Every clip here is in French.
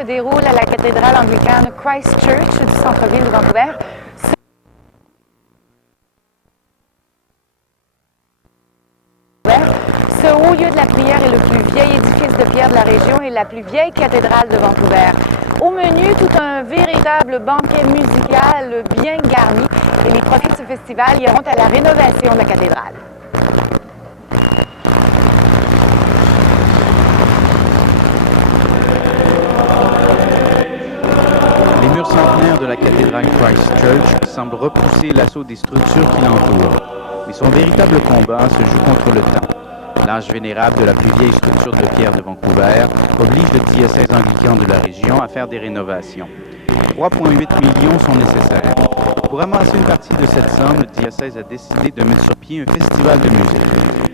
se déroule à la cathédrale anglicane Christ Church du centre-ville de Vancouver. Ce haut lieu de la prière est le plus vieil édifice de pierre de la région et la plus vieille cathédrale de Vancouver. Au menu, tout un véritable banquet musical bien garni. Et les profits de ce festival iront à la rénovation de la cathédrale. Les murs centenaires de la cathédrale Christ Church semblent repousser l'assaut des structures qui l'entourent. Mais son véritable combat se joue contre le temps. L'âge vénérable de la plus vieille structure de pierre de Vancouver oblige le diocèse anglican de la région à faire des rénovations. 3,8 millions sont nécessaires. Pour amasser une partie de cette somme, le diocèse a décidé de mettre sur pied un festival de musique.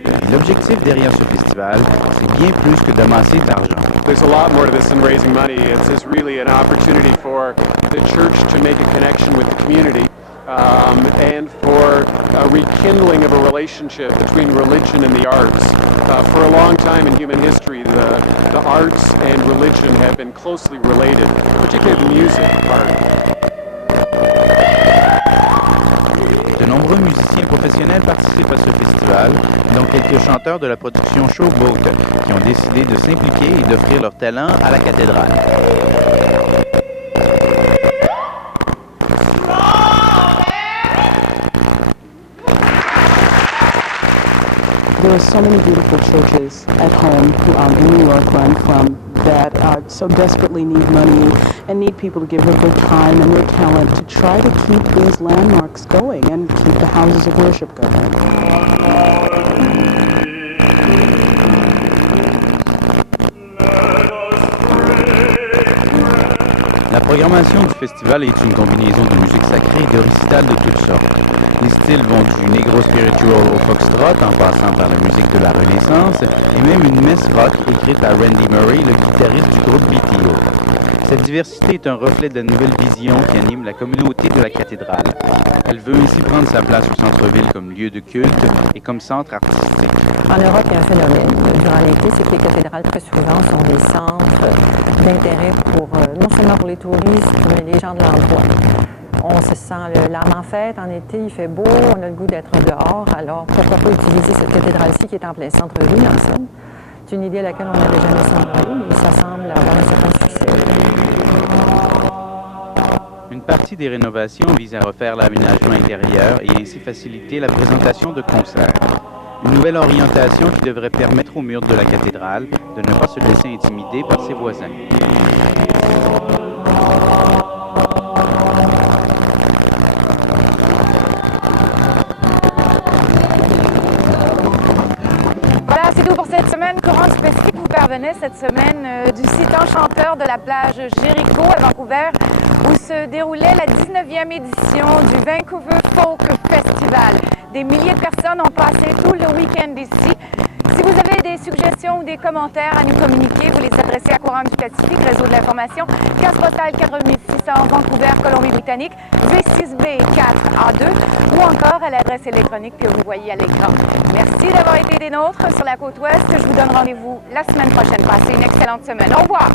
Et l'objectif derrière ce festival, c'est bien plus que d'amasser de l'argent. There's a lot more to this than raising money. It's really an opportunity for the church to make a connection with the community. And for a rekindling of a relationship between religion and the arts. For a long time in human history, the arts and religion have been closely related, particularly the music part. De nombreux musiciens professionnels participent à ce festival, dont quelques chanteurs de la production Showboat, qui ont décidé de s'impliquer et d'offrir leur talent à la cathédrale. There are so many beautiful churches at home in New York where I'm from that so desperately need money and need people to give their good time and their talent to try to keep these landmarks going and keep the houses of worship going. La programmation du festival est une combinaison de musique sacrée et de récitals de toutes sortes. Les styles vont du negro spiritual au foxtrot, en passant par la musique de la Renaissance, et même une messe rock écrite à Randy Murray, le guitariste du groupe BTO. Cette diversité est un reflet de la nouvelle vision qui anime la communauté de la cathédrale. Elle veut ainsi prendre sa place au centre-ville comme lieu de culte et comme centre artistique. En Europe, il y a un phénomène durant l'été, c'est que les cathédrales très souvent sont des centres d'intérêt pour non seulement pour les touristes, mais les gens de l'endroit. On se sent l'âme en fête en été, il fait beau, on a le goût d'être dehors, alors pourquoi pas utiliser cette cathédrale-ci qui est en plein centre-ville, en somme. C'est une idée à laquelle on n'avait jamais songé, mais ça semble avoir un certain succès. Une partie des rénovations vise à refaire l'aménagement intérieur et ainsi faciliter la présentation de concerts. Une nouvelle orientation qui devrait permettre aux murs de la cathédrale de ne pas se laisser intimider par ses voisins. Voilà, c'est tout pour cette semaine. Courant spécifique vous parvenait cette semaine du site enchanteur de la plage Jéricho à Vancouver, où se déroulait la 19e édition du Vancouver Folk Festival. Des milliers de personnes ont passé tout le week-end ici. Si vous avez des suggestions ou des commentaires à nous communiquer, vous les adressez à Courant du Pacifique, Réseau de l'information, case postale 4600 Vancouver, Colombie-Britannique, V6B4A2 ou encore à l'adresse électronique que vous voyez à l'écran. Merci d'avoir été des nôtres sur la côte ouest. Je vous donne rendez-vous la semaine prochaine. Passez une excellente semaine. Au revoir!